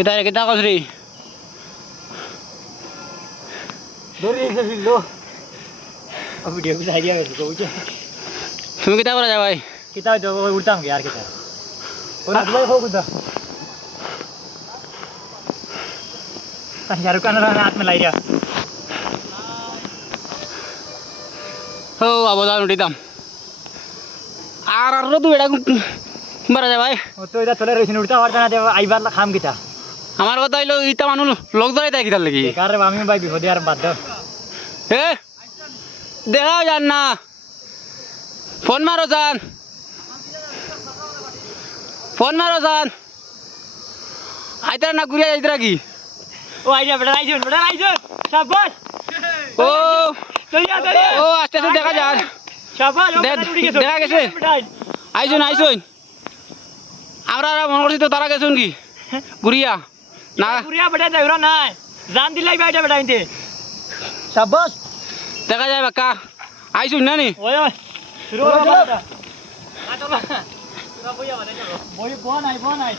kita kosri. Dori lo. Aku dia bisa aja kau uji. তুমি কিতা করা যায় ভাই? Kita itu urutan biar kita. Orang dua kau kuda. Shahrukh Khan हाथ में लाई दिया. ও আবদান উঠিতাম আর আর তো এটা মারা যায় ভাই वो तो इधर चले रही उड़ता और जाना दे आई बार खाम किता. আমার কথা হইলো ইটা মানুষ লোক ধরে তাই কিতার লাগি बेकार रे मामी भाई बिहोदी यार बात दो. এ দেখাও যান না ফোন মারো যান আইতারা না ঘুরিয়া যাইতারা কি ओ आइडिया बेटा राइजन शाबाश ও चलिए ও আস্তে আস্তে দেখা যান शाबाश দেখা গেছে আইসুন আমরা মনে করছি তো তারা গেছুন কি ঘুরিয়া না पूरा बेटा देवरा ना जान दिलाई बेटा बेटा इनते शाबाश দেখা যায় বাক্কা আইসুন না নি ओए ओए शुरू हो बेटा आ चलो पूरा बोया बता चलो बोई बोन आई